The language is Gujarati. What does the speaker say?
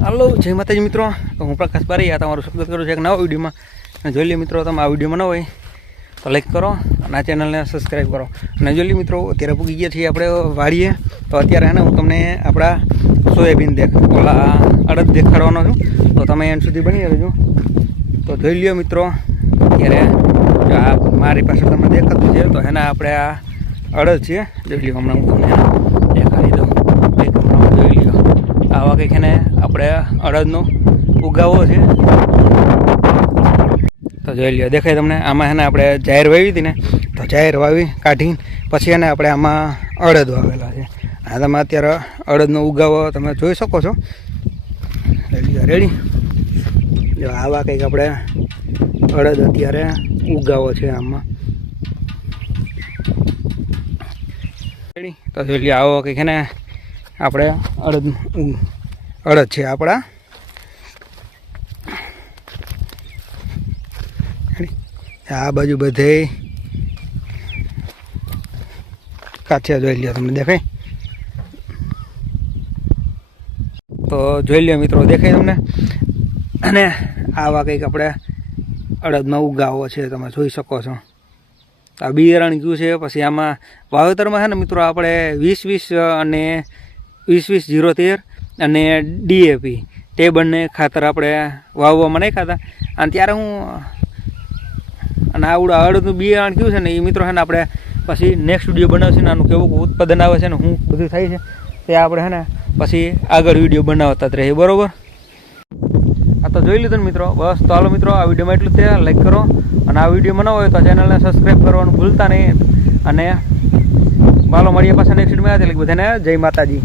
હાલો, જય માતાજી મિત્રો. હું પ્રકાશ બારી આ તમારું સ્વાગત કરું છું એક નવા વિડીયોમાં. જોઈ લો મિત્રો, તમે આ વિડીયોમાં ન હોય, તો લાઈક કરો અને આ ચેનલને સબસ્ક્રાઈબ કરો. અને જોઈ લો મિત્રો, અત્યારે પૂગી ગયા છીએ આપણે વાડીએ. તો અત્યારે હે હું તમને આપણા સોયાબીન દેખ, ઓલા અડદ દેખાડવાનો છું. તો તમે એન સુધી બની રહેજો. તો જોઈ લ્યો મિત્રો, અત્યારે આ મારી પાસે તમને દેખાતું છે, તો એના આપણે આ અડદ છે. જોઈ લ્યો હમણાં હું તમને દેખાડી દઉં. એક જોઈ લ્યો આવા એને આપણે અડદનો ઉગાવો છે. તો જોઈ લ્યો, દેખાય તમને? આમાં એને આપણે જાહેર વાવી હતી ને, તો જાહેર વાવી કાઢી પછી એને આપણે આમાં અડદ વાવેલા છે. આ તમે અત્યારે અડદનો ઉગાવો તમે જોઈ શકો છો. Ready ready. જો આવા કંઈક આપણે અડદ અત્યારે ઉગાવો છે આમાં. રેડી. તો જોઈ લ્યો, આવો કંઈક એને આપણે અડદ અડદ છે આપણા. આ બાજુ બધે કાઠિયા જોઈ લ્યો તમને દેખાય? તો જોઈ લ્યો મિત્રો, દેખાય તમને? અને આવા કંઈક આપણે અડદમાં ઉગાવો છે, તમે જોઈ શકો છો. આ બિયારણ ગયું છે, પછી આમાં વાવેતરમાં છે ને મિત્રો, આપણે વીસ વીસ અને વીસ વીસ જીરો તેર અને ડીએપી તે બંને ખાતર આપણે વાવવામાં નહીં ખાતા. અને ત્યારે હું, અને આવડું અડદનું બિયારણ કયું છે ને એ મિત્રો છે ને આપણે પછી નેક્સ્ટ વીડિયો બનાવશે ને, આનું કેવું ઉત્પાદન આવે છે ને શું બધું થાય છે, તે આપણે છે ને પછી આગળ વીડિયો બનાવતા જ રહીએ, બરાબર? આ તો જોઈ લીધું ને મિત્રો, બસ, તો હાલો મિત્રો, આ વિડીયોમાં એટલું છે લાઈક કરો, અને આ વીડિયો બનાવો હોય તો ચેનલને સબસ્ક્રાઈબ કરવાનું ભૂલતા નહીં. અને બાલો મળીએ પાછા નેક્સ્ટ વિડીયોમાં એટલે બધાને જય માતાજી.